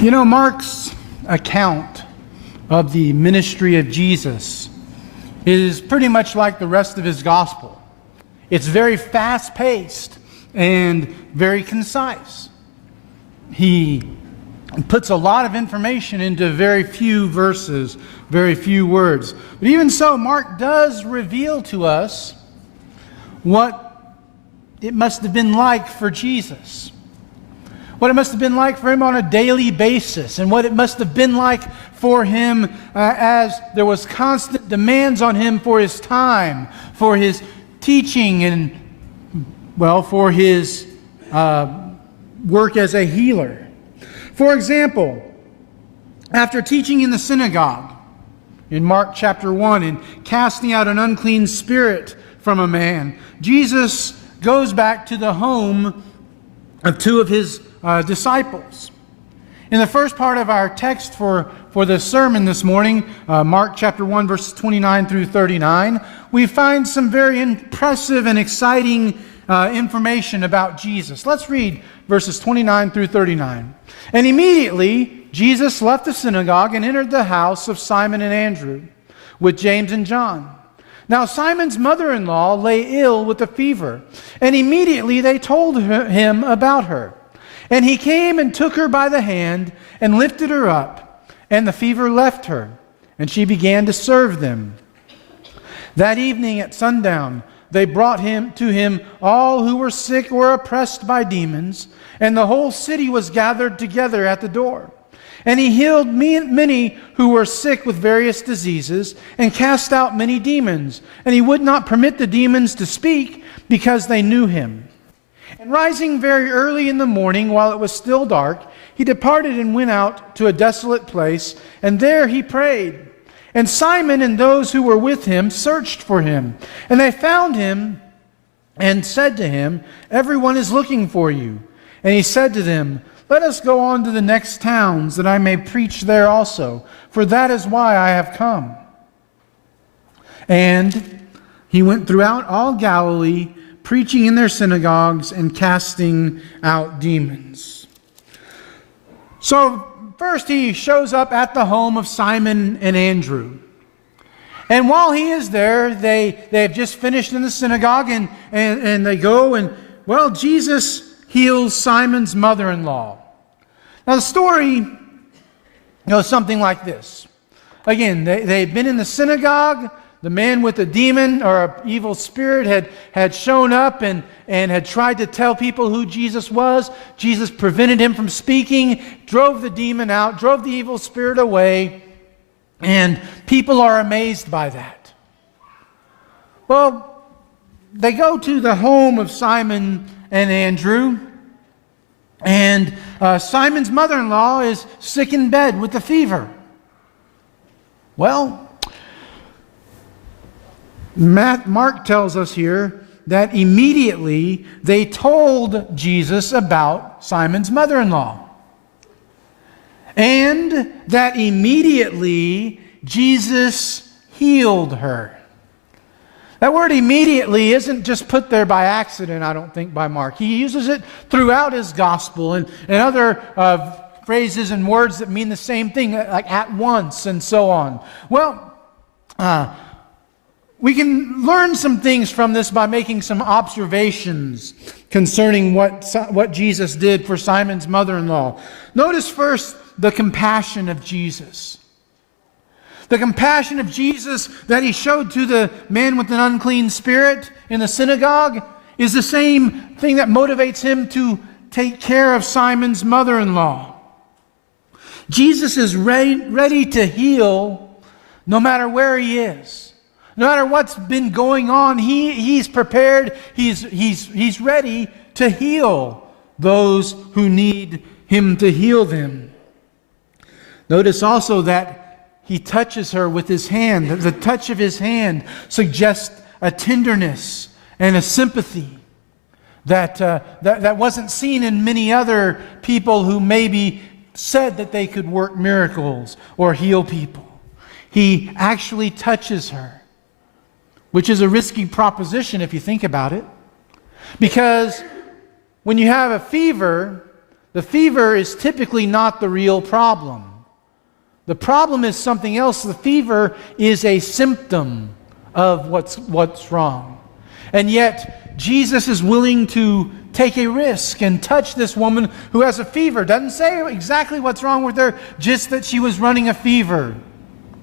You know, Mark's account of the ministry of Jesus is pretty much like the rest of his gospel. It's very fast-paced and very concise. He puts a lot of information into very few verses, very few words. But even so, Mark does reveal to us what it must have been like for Jesus. What it must have been like for him on a daily basis, and what it must have been like for him as there was constant demands on him for his time, for his teaching, and, well, for his work as a healer. For example, after teaching in the synagogue in Mark chapter 1 and casting out an unclean spirit from a man, Jesus goes back to the home of two of his disciples. In the first part of our text for the sermon this morning, Mark chapter 1, verses 29 through 39, we find some very impressive and exciting information about Jesus. Let's read verses 29 through 39. And immediately Jesus left the synagogue and entered the house of Simon and Andrew with James and John. Now Simon's mother-in-law lay ill with a fever, and immediately they told him about her. And he came and took her by the hand and lifted her up, and the fever left her, and she began to serve them. That evening at sundown, they brought to him all who were sick or oppressed by demons, and the whole city was gathered together at the door. And he healed many who were sick with various diseases, and cast out many demons. And he would not permit the demons to speak, because they knew him. And rising very early in the morning, while it was still dark, he departed and went out to a desolate place, and there he prayed. And Simon and those who were with him searched for him. And they found him and said to him, "Everyone is looking for you." And he said to them, "Let us go on to the next towns, that I may preach there also, for that is why I have come." And he went throughout all Galilee, preaching in their synagogues and casting out demons. So first he shows up at the home of Simon and Andrew. And while he is there, they've just finished in the synagogue, and they go and, well, Jesus heals Simon's mother-in-law. Now the story goes something like this. Again, they've been in the synagogue. The man with the demon or an evil spirit had shown up and had tried to tell people who Jesus was. Jesus prevented him from speaking, drove the demon out, drove the evil spirit away, and people are amazed by that. Well, they go to the home of Simon and Andrew, and Simon's mother-in-law is sick in bed with a fever. Well, Mark tells us here that immediately they told Jesus about Simon's mother-in-law. And that immediately Jesus healed her. That word immediately isn't just put there by accident, I don't think, by Mark. He uses it throughout his gospel and other phrases and words that mean the same thing, like at once and so on. Well, we can learn some things from this by making some observations concerning what Jesus did for Simon's mother-in-law. Notice first the compassion of Jesus. The compassion of Jesus that he showed to the man with an unclean spirit in the synagogue is the same thing that motivates him to take care of Simon's mother-in-law. Jesus is ready to heal no matter where he is. No matter what's been going on, he's prepared, he's ready to heal those who need him to heal them. Notice also that he touches her with his hand. The touch of his hand suggests a tenderness and a sympathy that wasn't seen in many other people who maybe said that they could work miracles or heal people. He actually touches her, which is a risky proposition if you think about it. Because when you have a fever, the fever is typically not the real problem. The problem is something else. The fever is a symptom of what's wrong. And yet, Jesus is willing to take a risk and touch this woman who has a fever. Doesn't say exactly what's wrong with her, just that she was running a fever.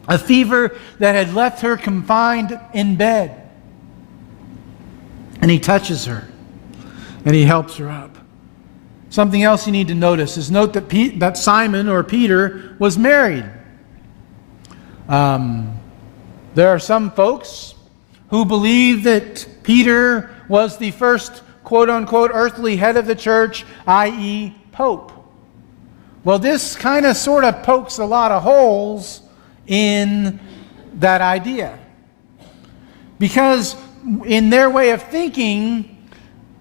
A fever that had left her confined in bed. And he touches her. And he helps her up. Something else you need to notice is note that Simon, or Peter, was married. There are some folks who believe that Peter was the first quote-unquote earthly head of the church, i.e. Pope. Well, this kind of sort of pokes a lot of holes in that idea. Because in their way of thinking,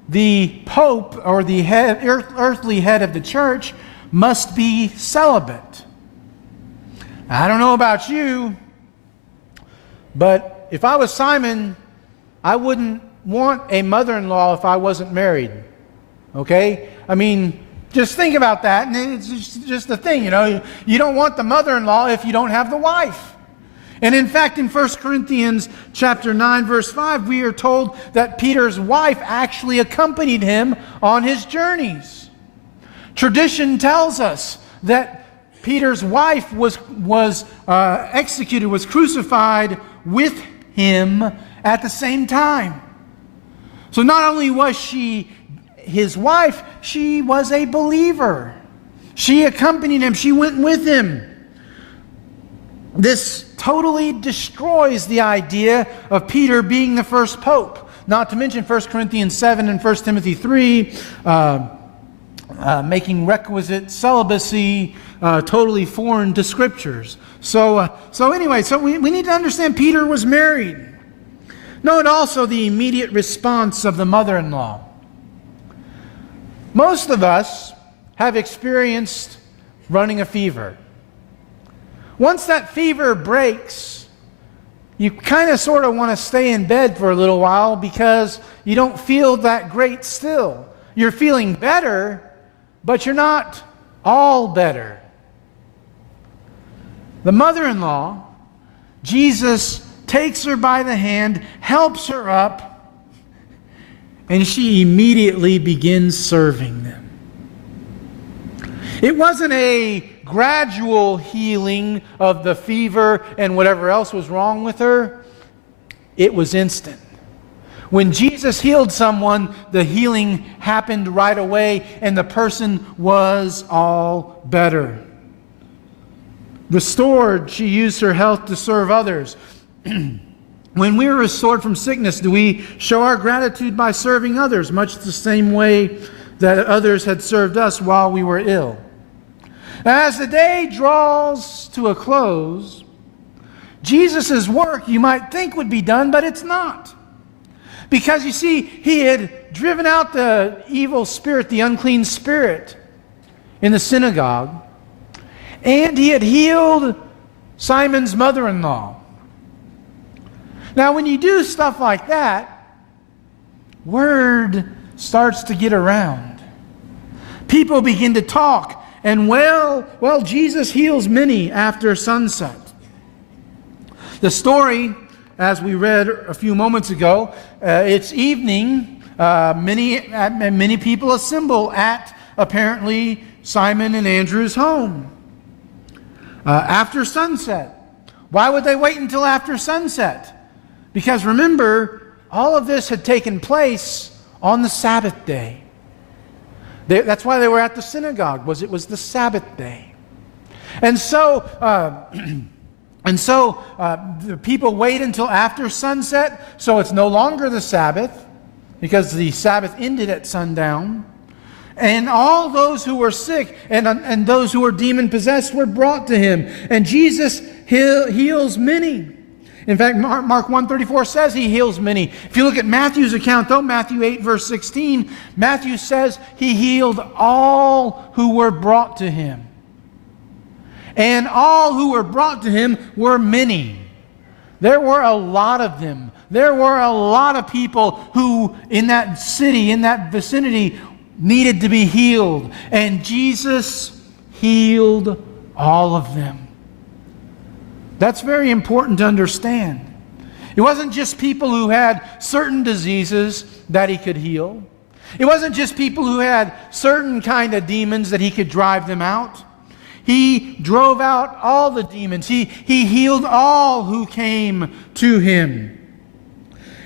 the Pope, or the earthly head of the church, must be celibate. I don't know about you, but if I was Simon, I wouldn't want a mother-in-law if I wasn't married. Okay? I mean, just think about that, and it's just the thing, you know. You don't want the mother-in-law if you don't have the wife. And in fact, in 1 Corinthians chapter 9, verse 5, we are told that Peter's wife actually accompanied him on his journeys. Tradition tells us that Peter's wife was executed, was crucified with him at the same time. So not only was she his wife, she was a believer. She accompanied him. She went with him. This totally destroys the idea of Peter being the first pope. Not to mention 1 Corinthians 7 and 1 Timothy 3, making requisite celibacy totally foreign to Scriptures. So we need to understand Peter was married. Note also the immediate response of the mother-in-law. Most of us have experienced running a fever. Once that fever breaks, you kind of sort of want to stay in bed for a little while because you don't feel that great still. You're feeling better, but you're not all better. The mother-in-law, Jesus takes her by the hand, helps her up, and she immediately begins serving them. It wasn't a gradual healing of the fever and whatever else was wrong with her. It was instant. When Jesus healed someone, the healing happened right away, and the person was all better. Restored, she used her health to serve others. When we are restored from sickness, do we show our gratitude by serving others, much the same way that others had served us while we were ill? As the day draws to a close, Jesus' work, you might think, would be done, but it's not. Because you see, he had driven out the evil spirit, the unclean spirit, in the synagogue, and he had healed Simon's mother-in-law. Now, when you do stuff like that, word starts to get around. People begin to talk. And well, Jesus heals many after sunset. The story, as we read a few moments ago, it's evening. Many people assemble at, apparently, Simon and Andrew's home. After sunset. Why would they wait until after sunset? Because remember, all of this had taken place on the Sabbath day. That's why they were at the synagogue, it was the Sabbath day. And so the people wait until after sunset, so it's no longer the Sabbath, because the Sabbath ended at sundown. And all those who were sick and those who were demon-possessed were brought to him. And Jesus heals many. In fact, Mark 1:34 says he heals many. If you look at Matthew's account, though, Matthew 8, verse 16, Matthew says he healed all who were brought to him. And all who were brought to him were many. There were a lot of them. There were a lot of people who, in that city, in that vicinity, needed to be healed, and Jesus healed all of them. That's very important to understand. It wasn't just people who had certain diseases that he could heal. It wasn't just people who had certain kind of demons that he could drive them out. He drove out all the demons. He healed all who came to him.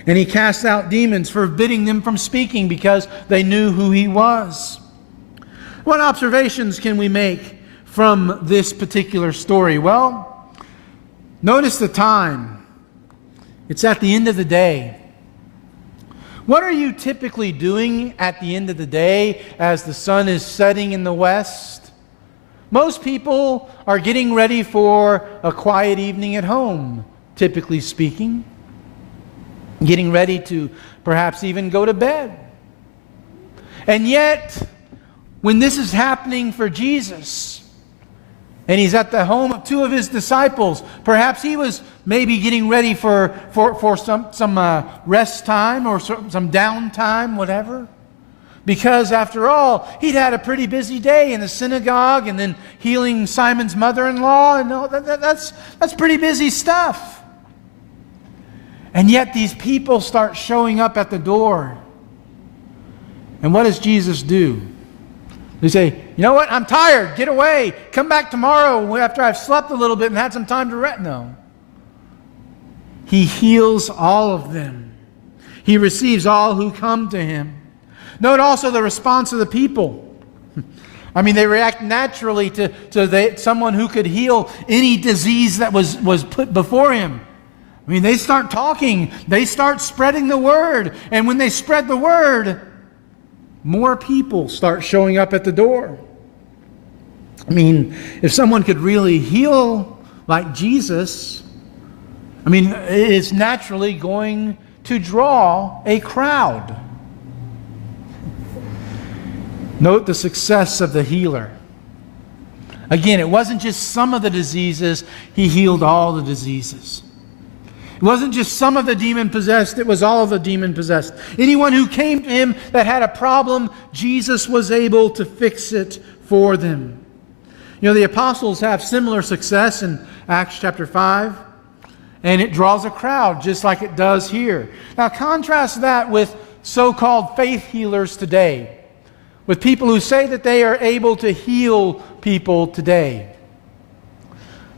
And he cast out demons, forbidding them from speaking because they knew who he was. What observations can we make from this particular story? Well, notice the time. It's at the end of the day. What are you typically doing at the end of the day as the sun is setting in the west? Most people are getting ready for a quiet evening at home, typically speaking. Getting ready to perhaps even go to bed. And yet, when this is happening for Jesus, and he's at the home of two of his disciples, perhaps he was maybe getting ready for some rest time or some downtime, whatever. Because after all, he'd had a pretty busy day in the synagogue and then healing Simon's mother-in-law, and all that's pretty busy stuff. And yet these people start showing up at the door. And what does Jesus do? They say, you know what, I'm tired, get away. Come back tomorrow after I've slept a little bit and had some time to rest. No. He heals all of them. He receives all who come to him. Note also the response of the people. I mean, they react naturally to someone who could heal any disease that was put before him. I mean, they start talking. They start spreading the word. And when they spread the word, more people start showing up at the door. I mean, if someone could really heal like Jesus, I mean, it's naturally going to draw a crowd. Note the success of the healer. Again, it wasn't just some of the diseases, he healed all the diseases. It wasn't just some of the demon-possessed, it was all of the demon-possessed. Anyone who came to him that had a problem, Jesus was able to fix it for them. You know, the apostles have similar success in Acts chapter 5, and it draws a crowd just like it does here. Now contrast that with so-called faith healers today, with people who say that they are able to heal people today.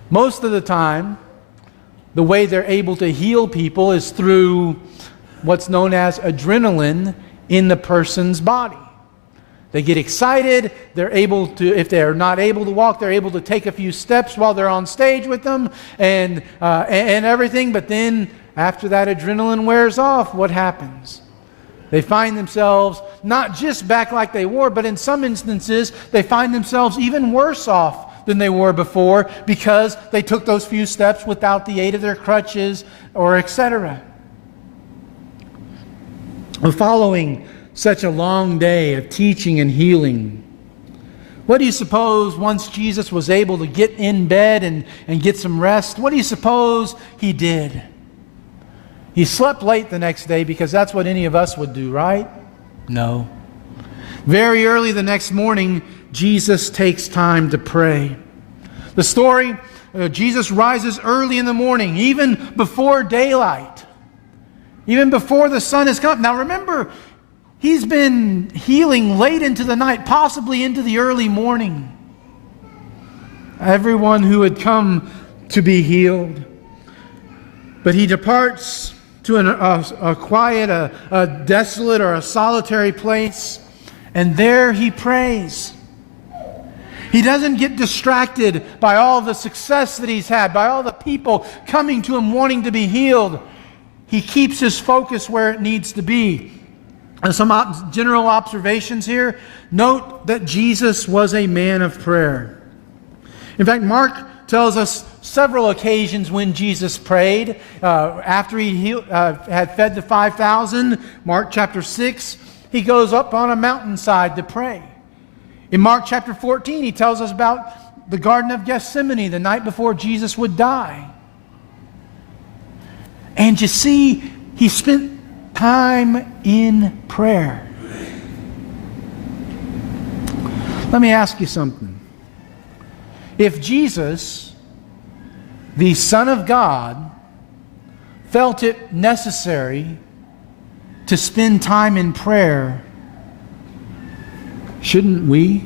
Most of the time, the way they're able to heal people is through what's known as adrenaline in the person's body. They get excited, they're able to, if they're not able to walk, they're able to take a few steps while they're on stage with them and everything, but then after that adrenaline wears off, what happens? They find themselves not just back like they were, but in some instances, they find themselves even worse off than they were before because they took those few steps without the aid of their crutches or etc. Following such a long day of teaching and healing, what do you suppose once Jesus was able to get in bed and get some rest, what do you suppose he did? He slept late the next day because that's what any of us would do, right? No. Very early the next morning, Jesus takes time to pray. The story, Jesus rises early in the morning, even before daylight, even before the sun has come. Now remember, he's been healing late into the night, possibly into the early morning. Everyone who had come to be healed. But he departs to a quiet, a desolate, or a solitary place, and there he prays. He doesn't get distracted by all the success that he's had, by all the people coming to him wanting to be healed. He keeps his focus where it needs to be. And some general observations here. Note that Jesus was a man of prayer. In fact, Mark tells us several occasions when Jesus prayed. After he had fed the 5,000, Mark chapter 6, he goes up on a mountainside to pray. In Mark chapter 14, he tells us about the Garden of Gethsemane the night before Jesus would die. And you see, he spent time in prayer. Let me ask you something. If Jesus, the Son of God, felt it necessary to spend time in prayer, shouldn't we?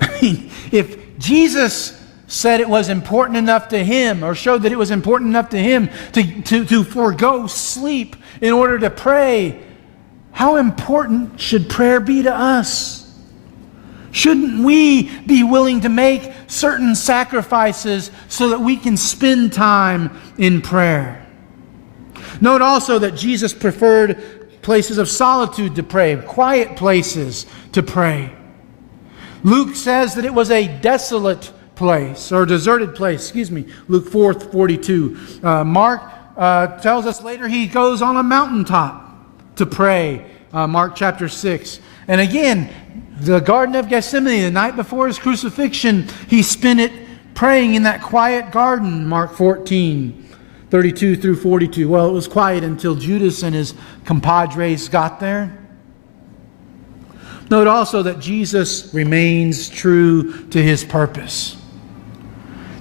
I mean, if Jesus said it was important enough to Him, or showed that it was important enough to Him to forego sleep in order to pray, how important should prayer be to us? Shouldn't we be willing to make certain sacrifices so that we can spend time in prayer? Note also that Jesus preferred places of solitude to pray, quiet places to pray. Luke says that it was a desolate place, or deserted place, Luke 4:42. Mark tells us later he goes on a mountaintop to pray, Mark chapter 6. And again, the Garden of Gethsemane, the night before His crucifixion, He spent it praying in that quiet garden, Mark 14:32 through 42. Well, it was quiet until Judas and his compadres got there. Note also that Jesus remains true to His purpose.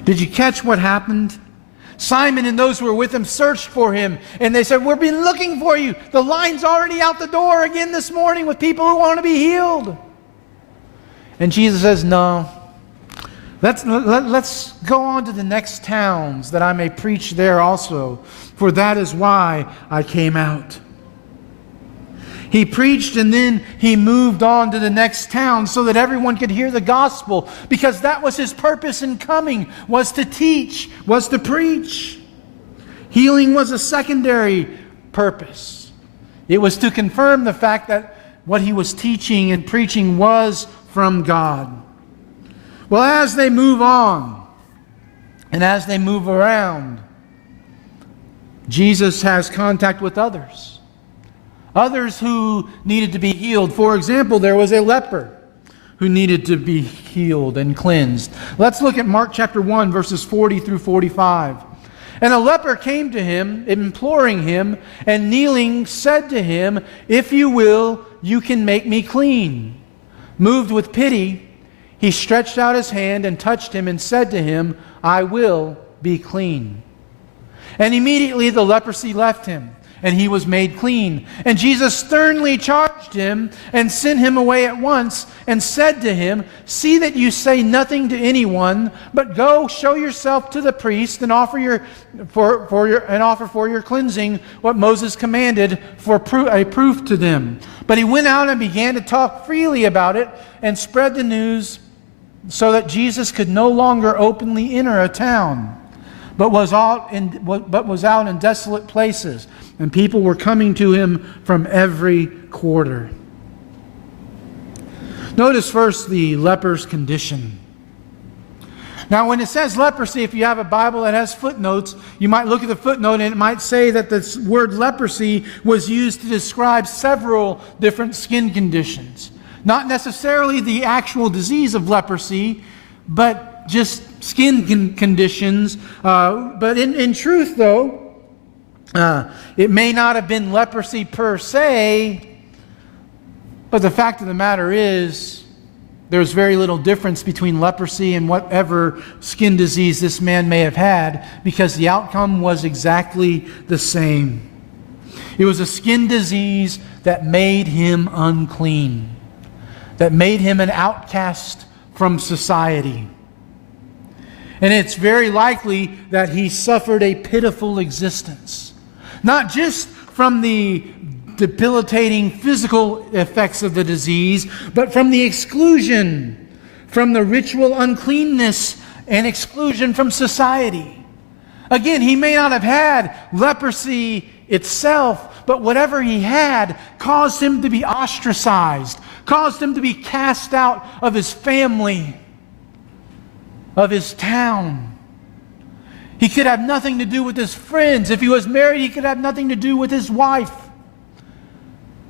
Did you catch what happened? Simon and those who were with him searched for Him, and they said, "We've been looking for you. The line's already out the door again this morning with people who want to be healed." And Jesus says, "No. Let's go on to the next towns, that I may preach there also, for that is why I came out." He preached, and then He moved on to the next town so that everyone could hear the gospel, because that was His purpose in coming, was to teach, was to preach. Healing was a secondary purpose. It was to confirm the fact that what He was teaching and preaching was from God. Well, as they move on and as they move around, Jesus has contact with others. Others who needed to be healed. For example, there was a leper who needed to be healed and cleansed. Let's look at Mark chapter 1, verses 40 through 45. "And a leper came to Him, imploring Him, and kneeling said to Him, 'If you will, you can make me clean.' Moved with pity, He stretched out His hand and touched him and said to him, 'I will be clean.' And immediately the leprosy left him, and he was made clean. And Jesus sternly charged him and sent him away at once, and said to him, 'See that you say nothing to anyone, but go show yourself to the priest and offer for your cleansing what Moses commanded for a proof to them.' But he went out and began to talk freely about it and spread the news, so that Jesus could no longer openly enter a town, but was out in desolate places, and people were coming to Him from every quarter." Notice first the leper's condition. Now, when it says leprosy, if you have a Bible that has footnotes, you might look at the footnote and it might say that this word leprosy was used to describe several different skin conditions. Not necessarily the actual disease of leprosy, but just skin conditions. But in truth, though, it may not have been leprosy per se, but the fact of the matter is, there's very little difference between leprosy and whatever skin disease this man may have had, because the outcome was exactly the same. It was a skin disease that made him unclean, that made him an outcast from society. And it's very likely that he suffered a pitiful existence, not just from the debilitating physical effects of the disease, but from the exclusion, from the ritual uncleanness and exclusion from society. Again, he may not have had leprosy itself, but whatever he had caused him to be ostracized, caused him to be cast out of his family, of his town. He could have nothing to do with his friends. If he was married, he could have nothing to do with his wife.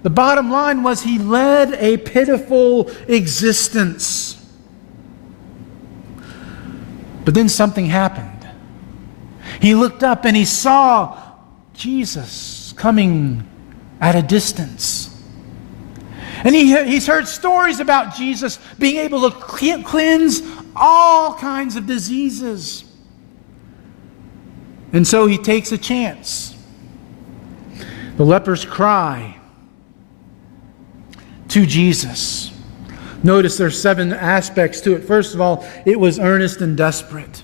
The bottom line was he led a pitiful existence. But then something happened. He looked up and he saw Jesus coming at a distance. And he's heard stories about Jesus being able to cleanse all kinds of diseases. And so he takes a chance. The lepers cry to Jesus. Notice there's 7 aspects to it. First of all, it was earnest and desperate.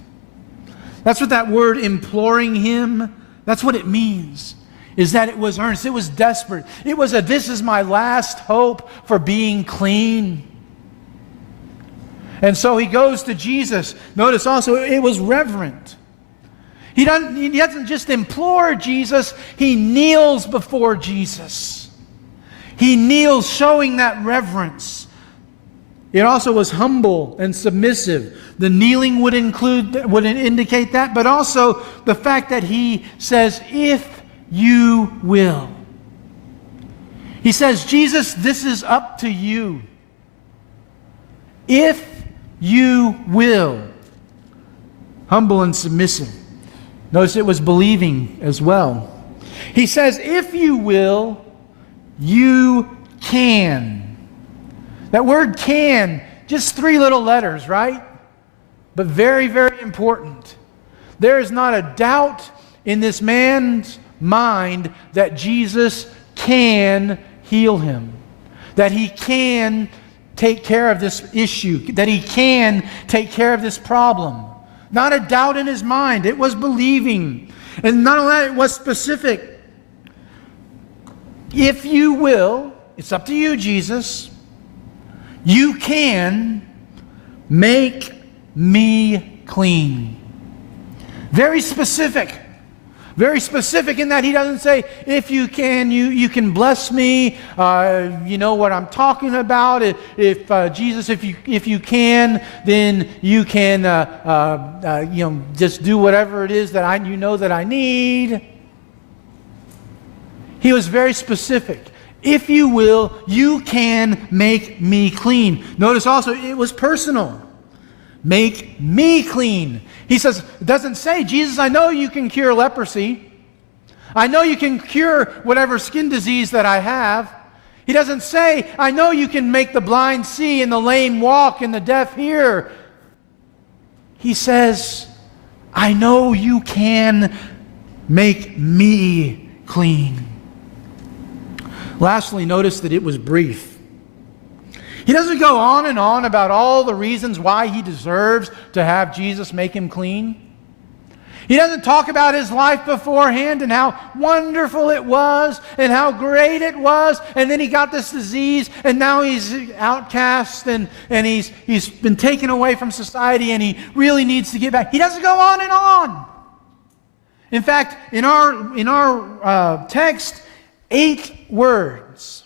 That's what that word imploring him, that's what it means. Is that it was earnest, it was desperate. It was this is my last hope for being clean. And so he goes to Jesus. Notice also it was reverent. He doesn't just implore Jesus, he kneels before Jesus. He kneels, showing that reverence. It also was humble and submissive. The kneeling would indicate that, but also the fact that he says, if you will. He says, Jesus, this is up to you. If you will. Humble and submissive. Notice it was believing as well. He says, if you will, you can. That word can, just 3 little letters, right? But very, very important. There is not a doubt in this man's mind that Jesus can heal him. That he can take care of this issue. That he can take care of this problem. Not a doubt in his mind. It was believing. And not only that, it was specific. If you will, it's up to you, Jesus. You can make me clean. Very specific. Very specific in that he doesn't say, if you can, you can bless me. You know what I'm talking about. If Jesus, if you can, then you can just do whatever it is that I need. He was very specific. If you will, you can make me clean. Notice also it was personal. Make me clean. He says, it doesn't say, Jesus, I know you can cure leprosy. I know you can cure whatever skin disease that I have. He doesn't say, I know you can make the blind see and the lame walk and the deaf hear. He says, I know you can make me clean. Lastly, notice that it was brief. He doesn't go on and on about all the reasons why he deserves to have Jesus make him clean. He doesn't talk about his life beforehand and how wonderful it was and how great it was, and then he got this disease and now he's outcast and he's been taken away from society and he really needs to get back. He doesn't go on and on. In fact, in our text, 8 words.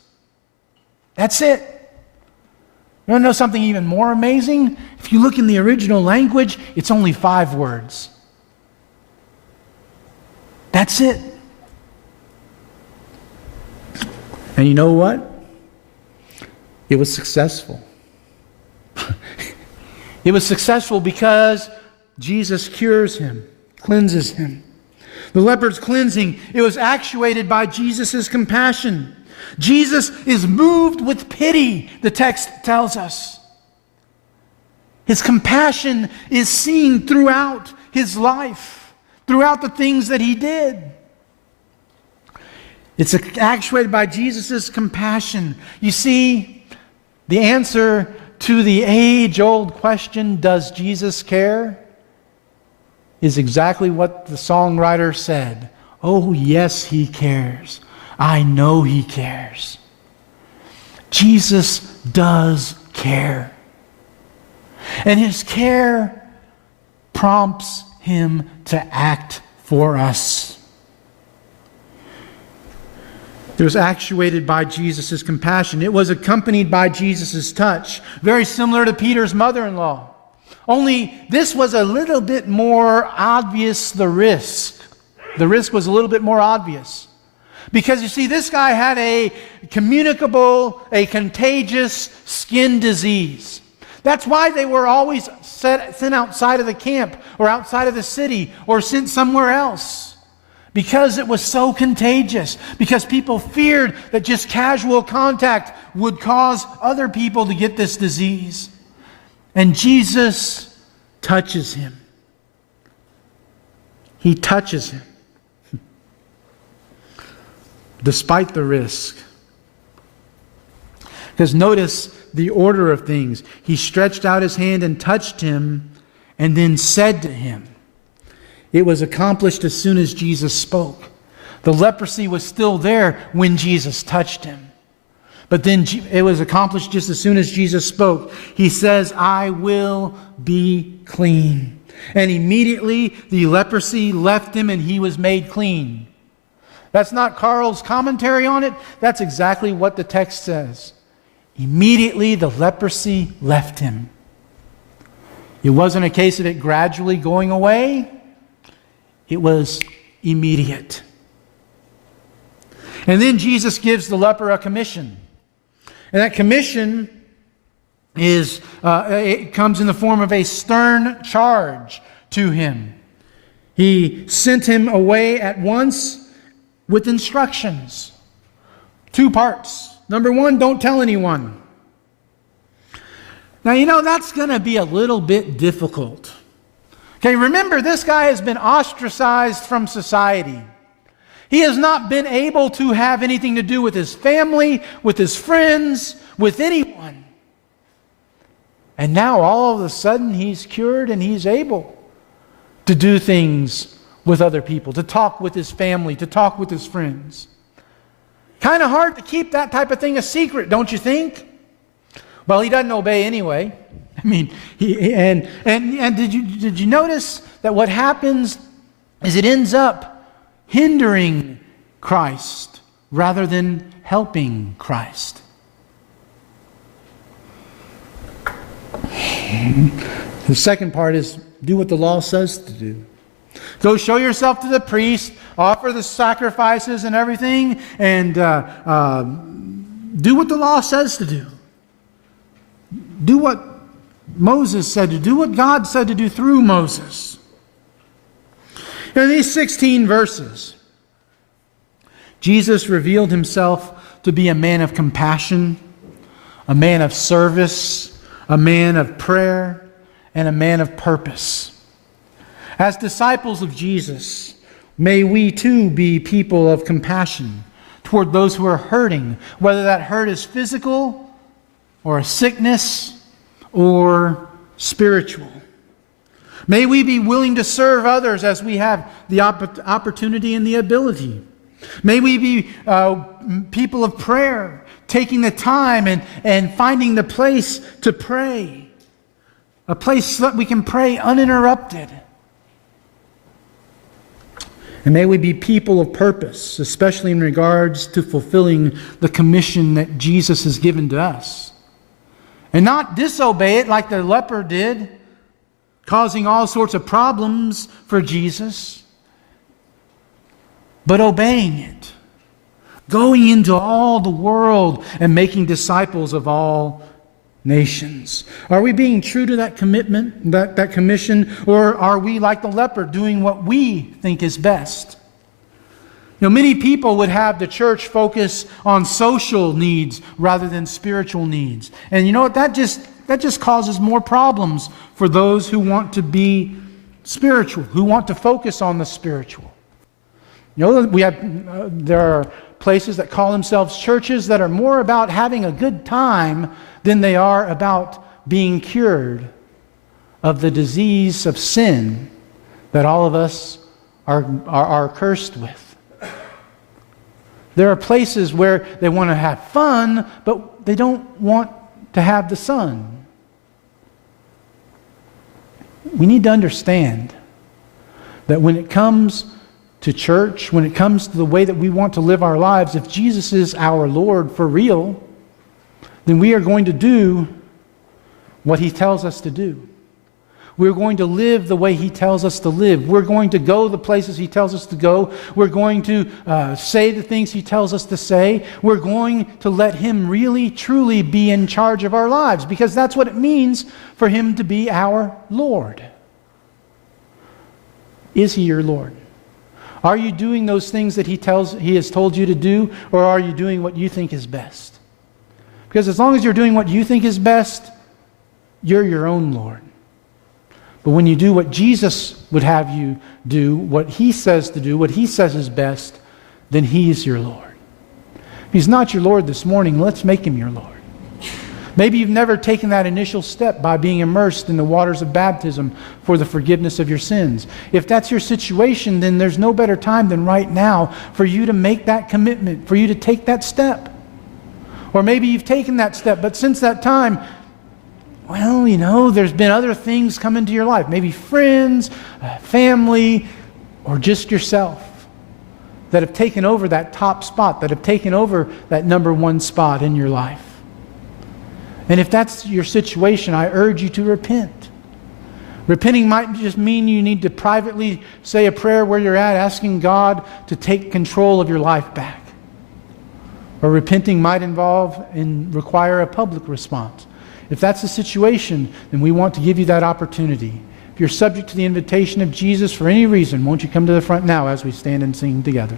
That's it. You want to know something even more amazing? If you look in the original language, it's only 5 words. That's it. And you know what? It was successful. It was successful because Jesus cures him, cleanses him. The leper's cleansing, it was actuated by Jesus' compassion. Jesus is moved with pity, the text tells us. His compassion is seen throughout his life, throughout the things that he did. It's actuated by Jesus' compassion. You see, the answer to the age-old question, does Jesus care? Is exactly what the songwriter said. Oh, yes, he cares. I know he cares. Jesus does care. And his care prompts him to act for us. It was actuated by Jesus' compassion. It was accompanied by Jesus' touch. Very similar to Peter's mother-in-law. Only this was a little bit more obvious, the risk. The risk was a little bit more obvious. Because you see, this guy had a communicable, a contagious skin disease. That's why they were always sent outside of the camp or outside of the city or sent somewhere else. because it was so contagious, because people feared that just casual contact would cause other people to get this disease. And Jesus touches him. He touches him. Despite the risk. Because notice the order of things. He stretched out his hand and touched him, and then said to him. It was accomplished as soon as Jesus spoke. The leprosy was still there when Jesus touched him. But then it was accomplished just as soon as Jesus spoke. He says, I will be clean. And immediately the leprosy left him and he was made clean. That's not Carl's commentary on it. That's exactly what the text says. Immediately the leprosy left him. It wasn't a case of it gradually going away. It was immediate. And then Jesus gives the leper a commission. And that commission it comes in the form of a stern charge to him. He sent him away at once with instructions. 2 parts. Number 1, don't tell anyone. Now, that's going to be a little bit difficult. Okay, remember, this guy has been ostracized from society. He has not been able to have anything to do with his family, with his friends, with anyone. And now, all of a sudden, he's cured and he's able to do things with other people, to talk with his family, to talk with his friends. Kind of hard to keep that type of thing a secret, don't you think? Well, he doesn't obey anyway. I mean, did you notice that what happens is it ends up hindering Christ rather than helping Christ? The second part is do what the law says to do. Go show yourself to the priest, offer the sacrifices and everything, and do what the law says to do. Do what Moses said to do, what God said to do through Moses. In these 16 verses, Jesus revealed himself to be a man of compassion, a man of service, a man of prayer, and a man of purpose. As disciples of Jesus, may we too be people of compassion toward those who are hurting, whether that hurt is physical or a sickness or spiritual. May we be willing to serve others as we have the opportunity and the ability. May we be people of prayer, taking the time and finding the place to pray. A place that we can pray uninterrupted. And may we be people of purpose, especially in regards to fulfilling the commission that Jesus has given to us. And not disobey it like the leper did, causing all sorts of problems for Jesus, but obeying it. Going into all the world and making disciples of all nations. Are we being true to that commitment, that commission, or are we like the leper doing what we think is best? Many people would have the church focus on social needs rather than spiritual needs. And you know what? That just causes more problems for those who want to be spiritual, who want to focus on the spiritual. There are places that call themselves churches that are more about having a good time than they are about being cured of the disease of sin that all of us are cursed with. There are places where they want to have fun, but they don't want to have the sun. We need to understand that when it comes to church, when it comes to the way that we want to live our lives, if Jesus is our Lord for real, then we are going to do what He tells us to do. We're going to live the way He tells us to live. We're going to go the places He tells us to go. We're going to say the things He tells us to say. We're going to let Him really, truly be in charge of our lives, because that's what it means for Him to be our Lord. Is He your Lord? Are you doing those things that He has told you to do, or are you doing what you think is best? Because as long as you're doing what you think is best, you're your own Lord. But when you do what Jesus would have you do, what He says to do, what He says is best, then He is your Lord. If He's not your Lord this morning, let's make Him your Lord. Maybe you've never taken that initial step by being immersed in the waters of baptism for the forgiveness of your sins. If that's your situation, then there's no better time than right now for you to make that commitment, for you to take that step. Or maybe you've taken that step, but since that time, well, there's been other things come into your life. Maybe friends, family, or just yourself that have taken over that top spot, that have taken over that number one spot in your life. And if that's your situation, I urge you to repent. Repenting might just mean you need to privately say a prayer where you're at, asking God to take control of your life back. Or repenting might involve and require a public response. If that's the situation, then we want to give you that opportunity. If you're subject to the invitation of Jesus for any reason, won't you come to the front now as we stand and sing together?